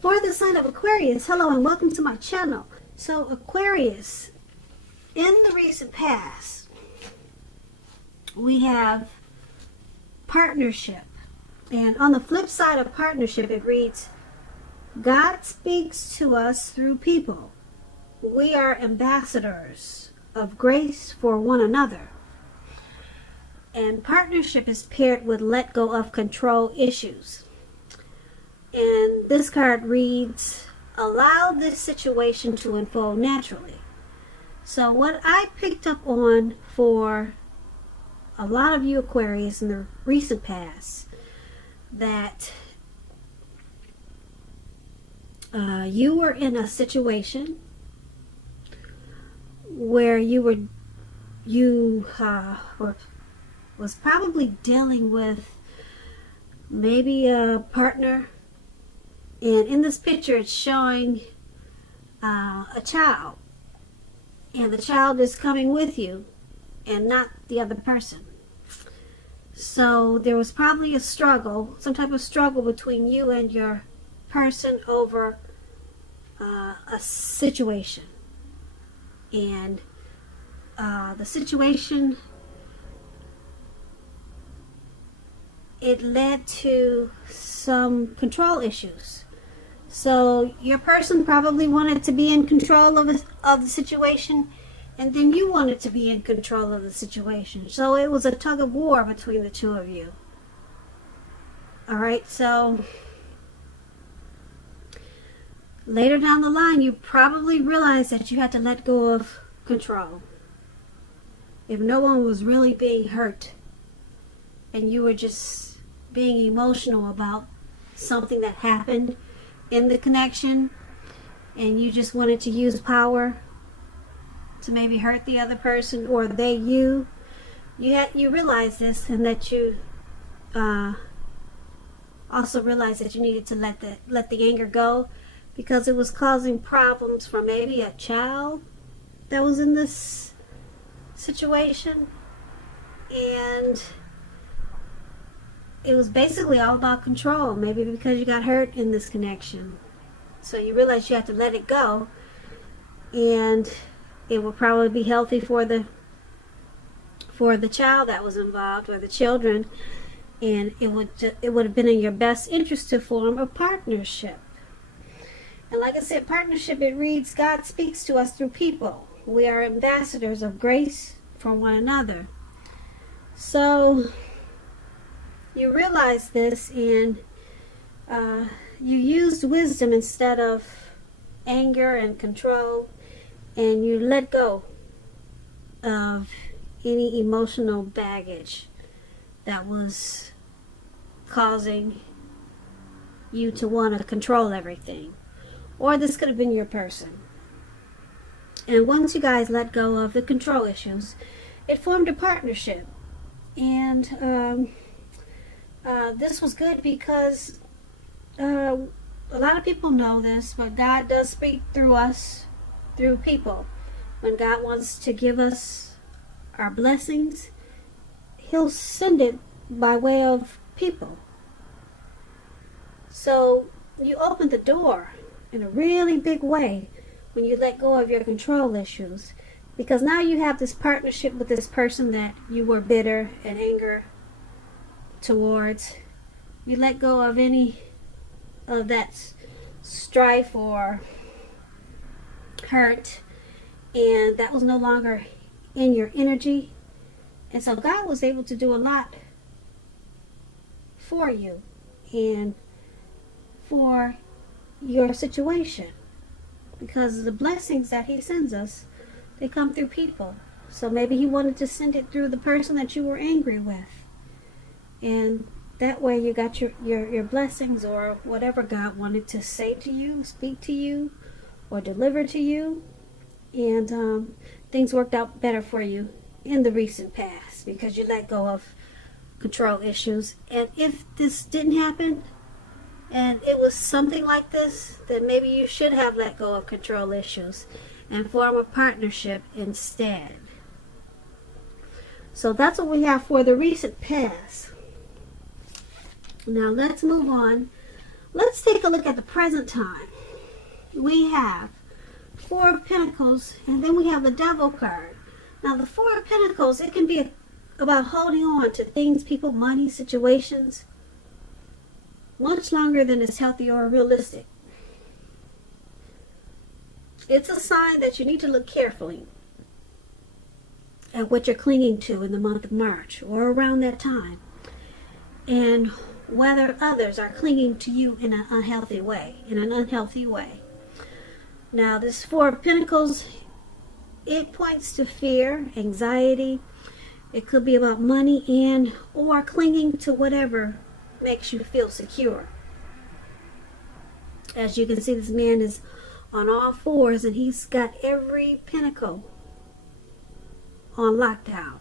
For the sign of Aquarius, hello and welcome to my channel. So Aquarius, in the recent past, we have partnership. And on the flip side of partnership, it reads, God speaks to us through people. We are ambassadors of grace for one another. And partnership is paired with let go of control issues. And this card reads, allow this situation to unfold naturally. So what I picked up on for a lot of you Aquarius in the recent past, that you were in a situation where you was probably dealing with maybe a partner. And in this picture, it's showing a child. And the child is coming with you and not the other person. So there was probably a struggle, some type of struggle between you and your person over a situation. And the situation, it led to some control issues. So your person probably wanted to be in control of the situation, and then you wanted to be in control of the situation. So it was a tug of war between the two of you. Alright, so later down the line, you probably realized that you had to let go of control. If no one was really being hurt, and you were just being emotional about something that happened in the connection, and you just wanted to use power to maybe hurt the other person, or you realized this, and that you also realized that you needed to let the anger go, because it was causing problems for maybe a child that was in this situation. And it was basically all about control, maybe because you got hurt in this connection. So you realized you had to let it go, and it would probably be healthy for the child that was involved, or the children, and it would have been in your best interest to form a partnership. And like I said, partnership, it reads, God speaks to us through people. We are ambassadors of grace for one another. So you realize this, and you used wisdom instead of anger and control, and you let go of any emotional baggage that was causing you to want to control everything. Or this could have been your person. And once you guys let go of the control issues, it formed a partnership. And this was good because a lot of people know this, but God does speak through us, through people. When God wants to give us our blessings, He'll send it by way of people. So you open the door in a really big way when you let go of your control issues, because now you have this partnership with this person that you were bitter and anger towards. You let go of any of that strife or hurt, and that was no longer in your energy. And so God was able to do a lot for you and for your situation, because the blessings that He sends us, they come through people. So maybe He wanted to send it through the person that you were angry with, and that way you got your blessings, or whatever God wanted to say to you, speak to you, or deliver to you. And things worked out better for you in the recent past because you let go of control issues. And if this didn't happen, and it was something like this, then maybe you should have let go of control issues and form a partnership instead. So that's what we have for the recent past. Now let's move on Let's take a look at the present time. We have Four of Pentacles, and then we have the Devil card. Now, the Four of Pentacles, it can be about holding on to things, people, money, situations, much longer than is healthy or realistic. It's a sign that you need to look carefully at what you're clinging to in the month of March or around that time, and whether others are clinging to you in an unhealthy way. Now, this Four of Pentacles, it points to fear, anxiety. It could be about money and or clinging to whatever makes you feel secure. As you can see, this man is on all fours and he's got every pentacle on lockdown.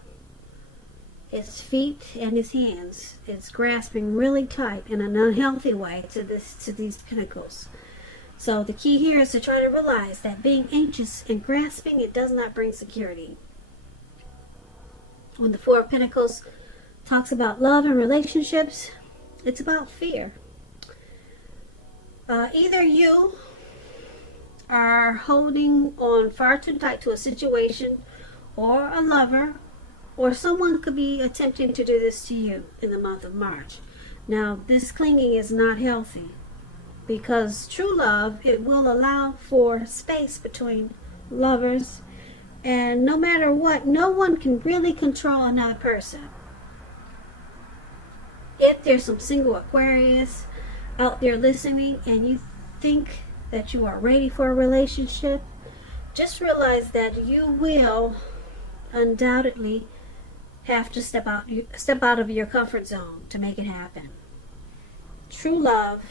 His feet and his hands is grasping really tight in an unhealthy way to these pentacles. So the key here is to try to realize that being anxious and grasping, it does not bring security. When the Four of Pentacles talks about love and relationships, it's about fear. Either you are holding on far too tight to a situation or a lover, or someone could be attempting to do this to you in the month of March. Now, this clinging is not healthy, because true love, it will allow for space between lovers, and no matter what, no one can really control another person. If there's some single Aquarius out there listening and you think that you are ready for a relationship, just realize that you will undoubtedly have to step out of your comfort zone to make it happen. True love,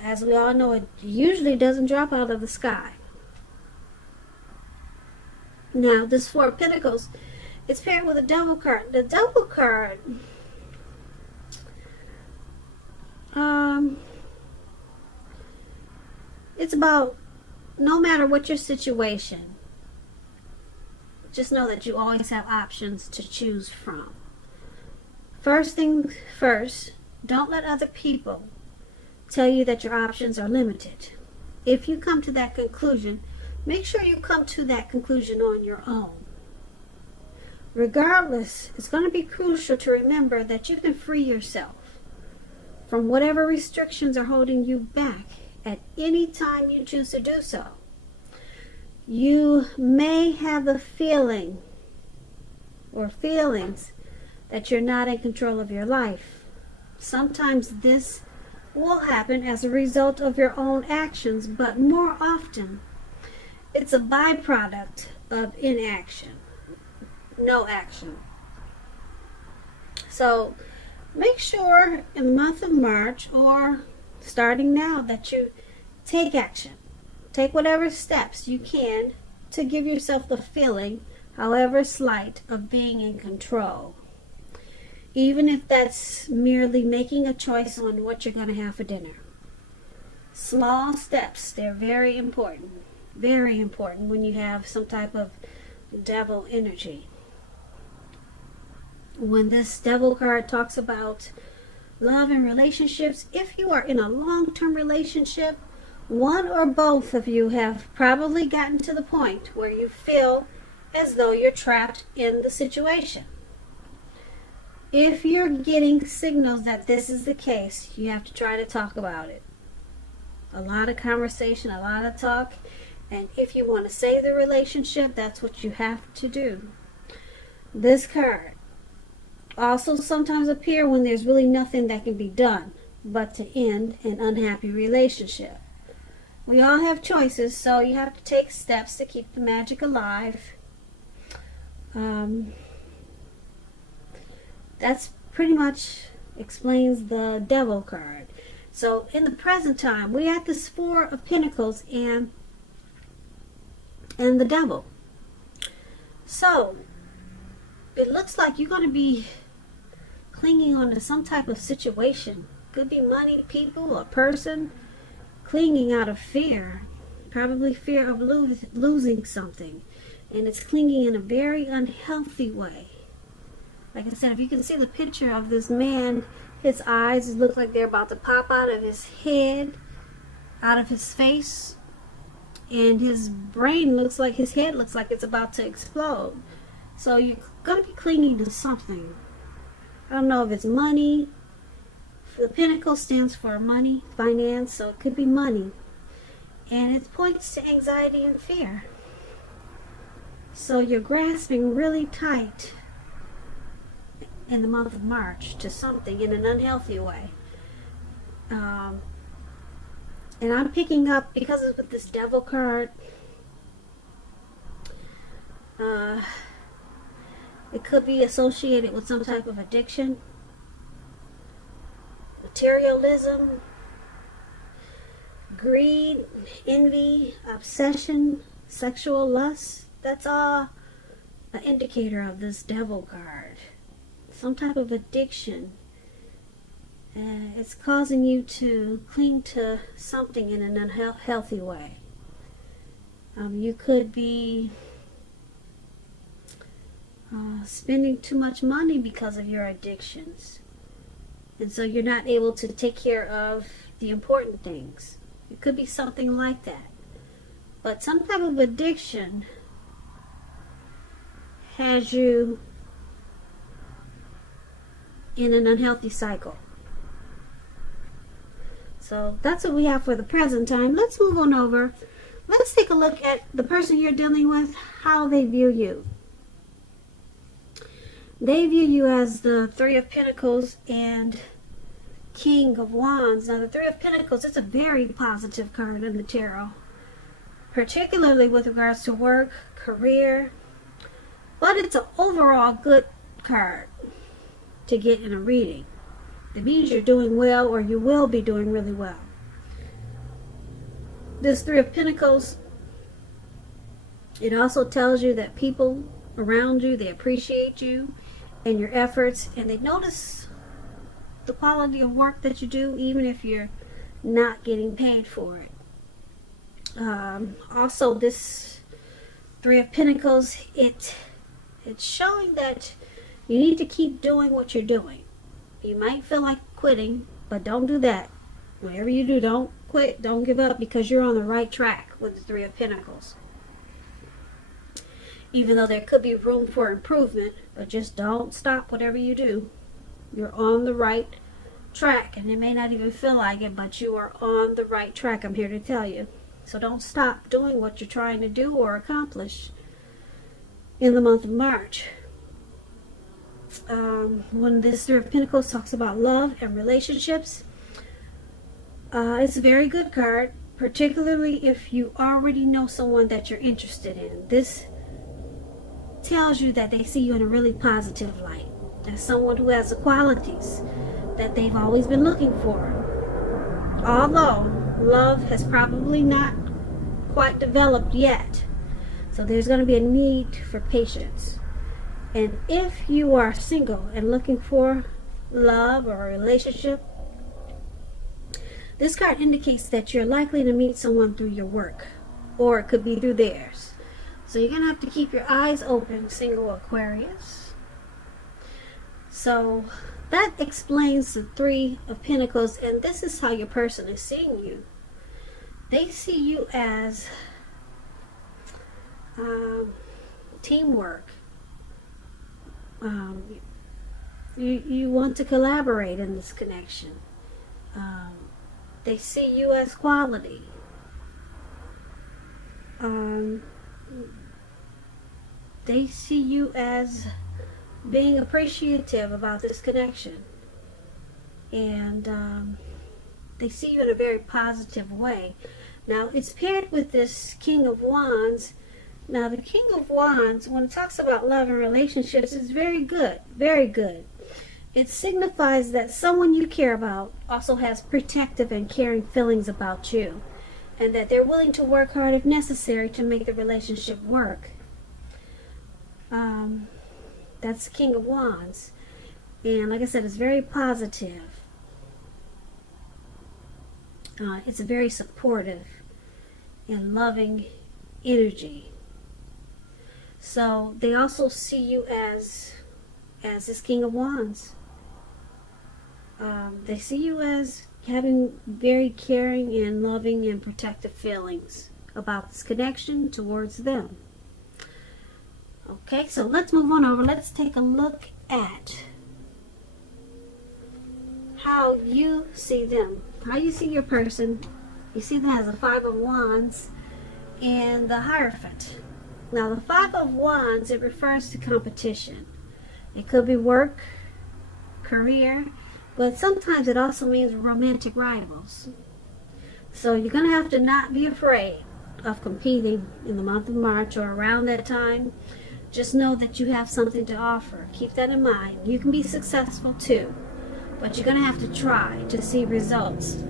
as we all know, it usually doesn't drop out of the sky. Now, this Four of Pentacles, it's paired with a Devil card. The Devil card, it's about no matter what your situation, just know that you always have options to choose from. First thing first, don't let other people tell you that your options are limited. If you come to that conclusion, make sure you come to that conclusion on your own. Regardless, it's going to be crucial to remember that you can free yourself from whatever restrictions are holding you back at any time you choose to do so. You may have the feeling or feelings that you're not in control of your life. Sometimes this will happen as a result of your own actions, but more often it's a byproduct of inaction, no action. So make sure in the month of March, or starting now, that you take action. Take whatever steps you can to give yourself the feeling, however slight, of being in control. Even if that's merely making a choice on what you're going to have for dinner. Small steps, they're very important. Very important when you have some type of devil energy. When this Devil card talks about love and relationships, if you are in a long-term relationship, one or both of you have probably gotten to the point where you feel as though you're trapped in the situation. If you're getting signals that this is the case, you have to try to talk about it. A lot of conversation, a lot of talk, and if you want to save the relationship, that's what you have to do. This card also sometimes appear when there's really nothing that can be done but to end an unhappy relationship. We all have choices, so you have to take steps to keep the magic alive. That's pretty much explains the Devil card. So in the present time, we have this Four of Pentacles and the Devil. So it looks like you're going to be clinging on to some type of situation. Could be money, people, a person. Clinging out of fear, probably fear of losing something, and it's clinging in a very unhealthy way. Like I said, if you can see the picture of this man, His eyes look like they're about to pop out of his head, out of his face. And his brain looks like, his head looks like it's about to explode. So you're going to be clinging to something. I don't know if it's money. The pentacle stands for money, finance, so it could be money. And it points to anxiety and fear. So you're grasping really tight in the month of March to something in an unhealthy way. And I'm picking up, because of this devil card, it could be associated with some type of addiction, materialism, greed, envy, obsession, sexual lust. That's all an indicator of this devil card. Some type of addiction. It's causing you to cling to something in an unhealthy way. You could be spending too much money because of your addictions. And so you're not able to take care of the important things. It could be something like that. But some type of addiction has you in an unhealthy cycle. So that's what we have for the present time. Let's move on over. Let's take a look at the person you're dealing with, how they view you. They view you as the Three of Pentacles and King of Wands. Now the Three of Pentacles, it's a very positive card in the tarot, particularly with regards to work, career, but it's an overall good card to get in a reading. It means you're doing well, or you will be doing really well. This Three of Pentacles, it also tells you that people around you, they appreciate you and your efforts, and they notice the quality of work that you do, even if you're not getting paid for it. Also, this Three of Pentacles, it's showing that you need to keep doing what you're doing. You might feel like quitting, but don't do that. Whatever you do, don't quit, don't give up, because you're on the right track with the Three of Pentacles. Even though there could be room for improvement, but just don't stop whatever you do. You're on the right track, and it may not even feel like it, but you are on the right track, I'm here to tell you. So don't stop doing what you're trying to do or accomplish in the month of March. When this Three of Pentacles talks about love and relationships, it's a very good card, particularly if you already know someone that you're interested in. This tells you that they see you in a really positive light, as someone who has the qualities that they've always been looking for. Although love has probably not quite developed yet, so there's going to be a need for patience. And if you are single and looking for love or a relationship, this card indicates that you're likely to meet someone through your work, or it could be through theirs. So you're going to have to keep your eyes open, single Aquarius. So that explains the Three of Pentacles, and this is how your person is seeing you. They see you as teamwork. You want to collaborate in this connection. They see you as quality. They see you as being appreciative about this connection. And they see you in a very positive way. Now, it's paired with this King of Wands. Now, the King of Wands, when it talks about love and relationships, is very good. Very good. It signifies that someone you care about also has protective and caring feelings about you, and that they're willing to work hard if necessary to make the relationship work. That's the King of Wands. And like I said, it's very positive. It's a very supportive and loving energy. So they also see you as this King of Wands. They see you as having very caring and loving and protective feelings about this connection towards them. Okay, so let's move on over. Let's take a look at how you see them, how you see your person. You see them as a Five of Wands and the Hierophant. Now, the Five of Wands, it refers to competition. It could be work, career, but sometimes it also means romantic rivals. So you're going to have to not be afraid of competing in the month of March or around that time. Just know that you have something to offer. Keep that in mind. You can be successful too, but you're going to have to try to see results.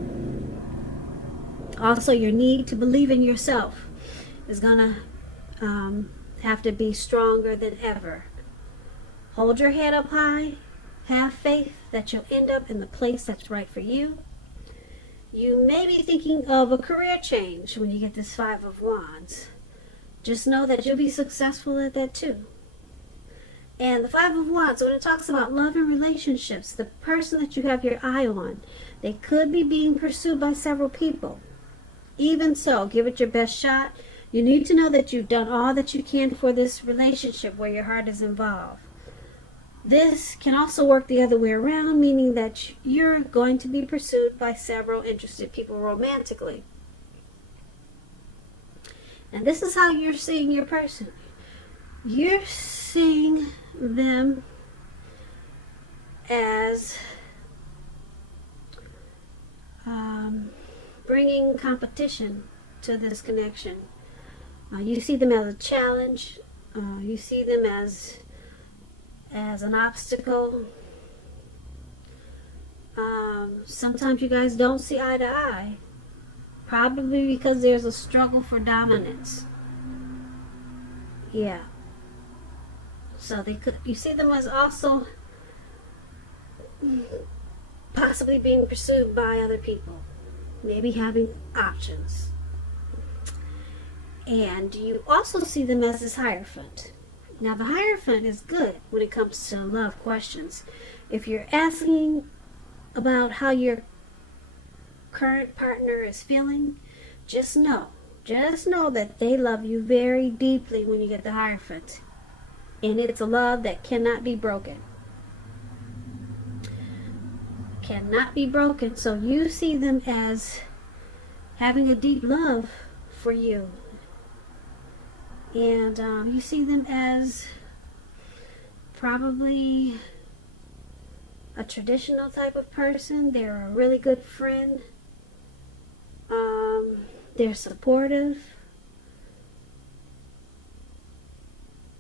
Also, your need to believe in yourself is going to have to be stronger than ever. Hold your head up high. Have faith that you'll end up in the place that's right for you. You may be thinking of a career change when you get this Five of Wands. Just know that you'll be successful at that too. And the Five of Wands, when it talks about love and relationships, the person that you have your eye on, they could be being pursued by several people. Even so, give it your best shot. You need to know that you've done all that you can for this relationship where your heart is involved. This can also work the other way around, meaning that you're going to be pursued by several interested people romantically. And this is how you're seeing your person. You're seeing them as bringing competition to this connection. You see them as a challenge. You see them as an obstacle. Sometimes you guys don't see eye to eye, probably because there's a struggle for dominance. Yeah. So you see them as also possibly being pursued by other people, maybe having options. And you also see them as this Hierophant. Now, the Hierophant is good when it comes to love questions. If you're asking about how your current partner is feeling, just know that they love you very deeply when you get the Hierophant. And it's a love that cannot be broken. Cannot be broken. So you see them as having a deep love for you. And you see them as probably a traditional type of person. They're a really good friend. They're supportive.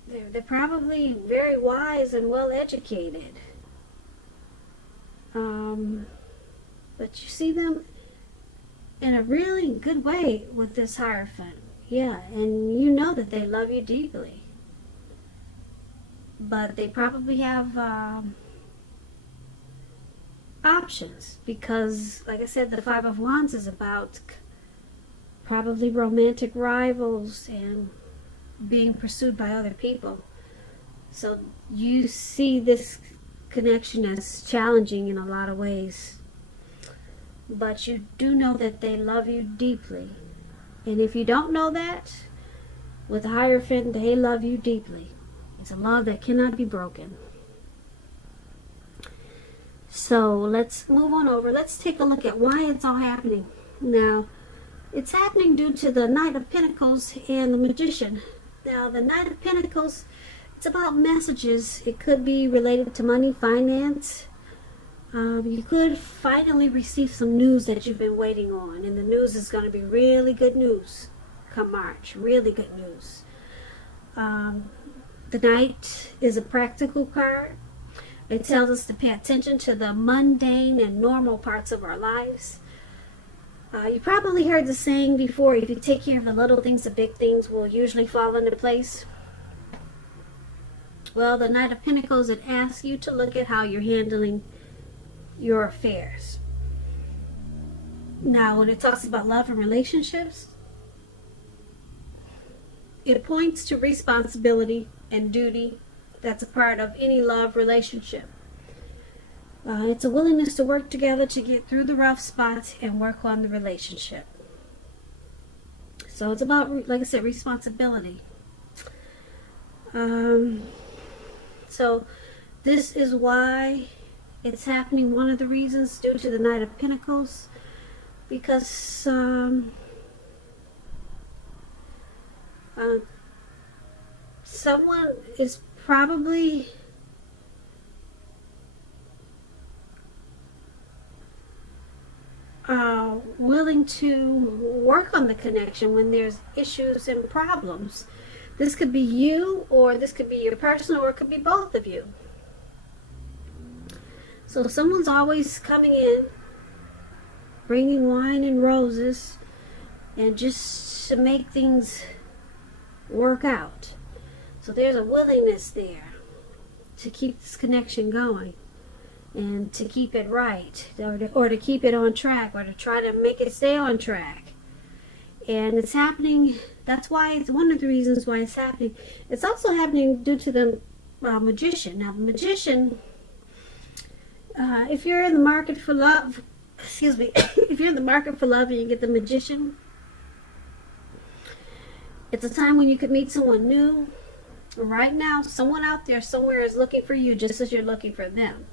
They're probably very wise and well educated. But you see them in a really good way with this Hierophant. Yeah, and you know that they love you deeply. But they probably have options because, like I said, the Five of Wands is about probably romantic rivals and being pursued by other people. So you see this connection as challenging in a lot of ways. But you do know that they love you deeply. And if you don't know that, with the Hierophant, they love you deeply. It's a love that cannot be broken. So let's move on over. Let's take a look at why it's all happening. Now, it's happening due to the Knight of Pentacles and the Magician. Now, the Knight of Pentacles, it's about messages. It could be related to money, finance. You could finally receive some news that you've been waiting on. And the news is going to be really good news come March. Really good news. The Knight is a practical card. It tells us to pay attention to the mundane and normal parts of our lives. You probably heard the saying before, if you take care of the little things, the big things will usually fall into place. Well, the Knight of Pentacles, it asks you to look at how you're handling your affairs. Now, when it talks about love and relationships, it points to responsibility and duty that's a part of any love relationship. It's a willingness to work together to get through the rough spots and work on the relationship. So it's about, like I said, responsibility. So this is why it's happening. One of the reasons, due to the Knight of Pentacles, because someone is probably willing to work on the connection when there's issues and problems. This could be you, or this could be your person, or it could be both of you. So someone's always coming in, bringing wine and roses, and just to make things work out. So there's a willingness there to keep this connection going, and to keep it right, or to keep it on track, or to try to make it stay on track. And it's happening. That's why it's one of the reasons why it's happening. It's also happening due to the Magician. Now, the Magician, if you're in the market for love, if you're in the market for love and you get the Magician, it's a time when you could meet someone new. Right now, someone out there somewhere is looking for you, just as you're looking for them.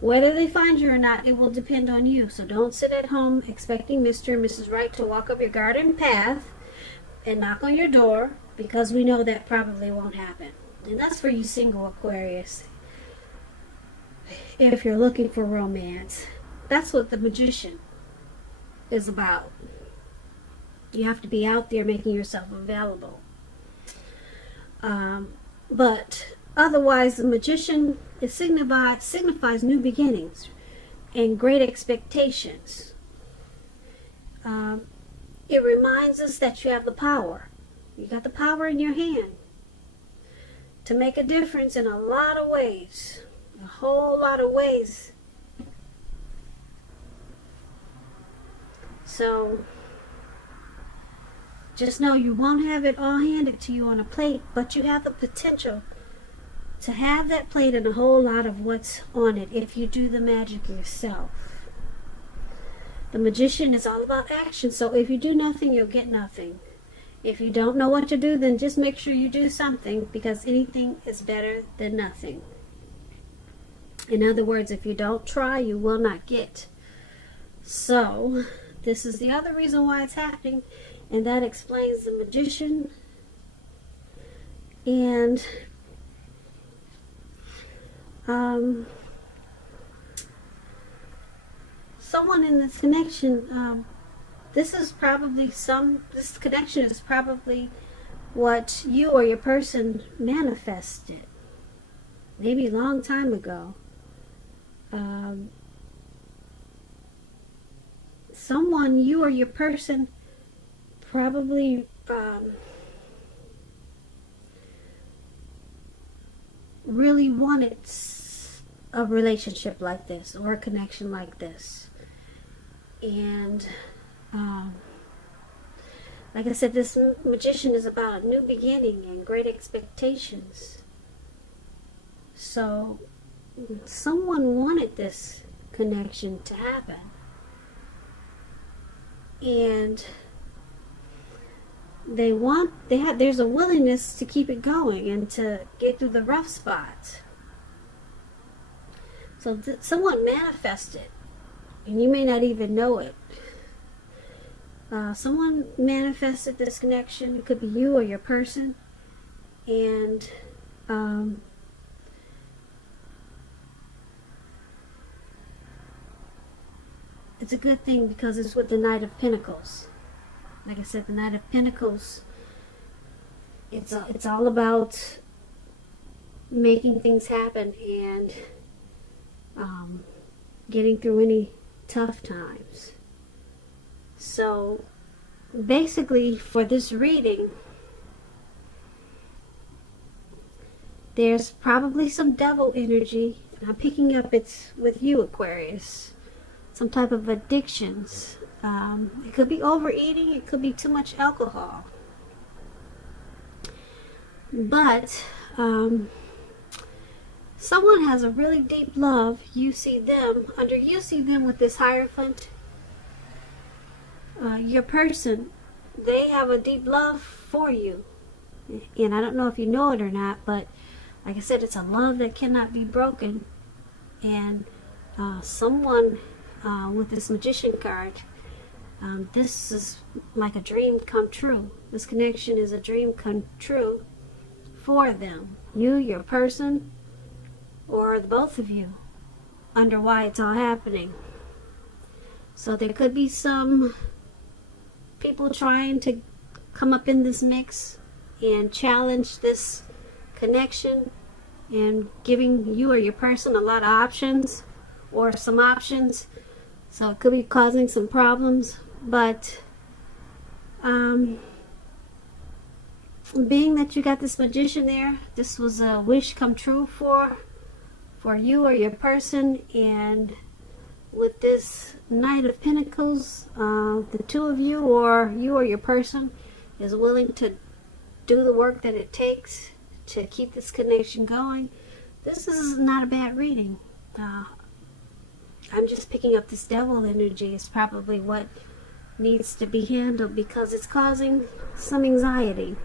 Whether they find you or not, it will depend on you. So don't sit at home expecting Mr. and Mrs. Right to walk up your garden path and knock on your door, because we know that probably won't happen. And that's for you single Aquarius. If you're looking for romance, that's what the Magician is about. You have to be out there making yourself available. But otherwise, the Magician, it signifies new beginnings and great expectations. It reminds us that you have the power. You got the power in your hand to make a difference in a lot of ways. A whole lot of ways. So just know you won't have it all handed to you on a plate, but you have the potential to have that plate and a whole lot of what's on it if you do the magic yourself. The Magician is all about action, so if you do nothing, you'll get nothing. If you don't know what to do, then just make sure you do something, because anything is better than nothing. In other words, if you don't try, you will not get. So this is the other reason why it's happening, and that explains the Magician. And someone in this connection, this connection is probably what you or your person manifested maybe a long time ago. Someone, you or your person, probably really wanted a relationship like this, or a connection like this. And like I said, this Magician is about a new beginning and great expectations. So someone wanted this connection to happen, and there's a willingness to keep it going and to get through the rough spots. So someone manifested, and you may not even know it. Someone manifested this connection. It could be you or your person, and it's a good thing, because it's with the Knight of Pentacles. Like I said, the Knight of Pentacles, it's all about making things happen and getting through any tough times. So basically, for this reading, there's probably some devil energy. I'm picking up it's with you, Aquarius. Some type of addictions. It could be overeating. It could be too much alcohol. But Someone has a really deep love. You see them with this Hierophant. Your person, they have a deep love for you. And I don't know if you know it or not, but like I said, it's a love that cannot be broken. And someone with this Magician card, this is like a dream come true. This connection is a dream come true for them. You, your person, or the both of you, under why it's all happening. So there could be some people trying to come up in this mix and challenge this connection and giving you or your person a lot of options or some options. So it could be causing some problems. But being that you got this Magician there, this was a wish come true for you or your person. And with this Knight of Pentacles, the two of you or your person is willing to do the work that it takes to keep this connection going. This is not a bad reading. I'm just picking up this Devil energy. It's probably what needs to be handled because it's causing some anxiety.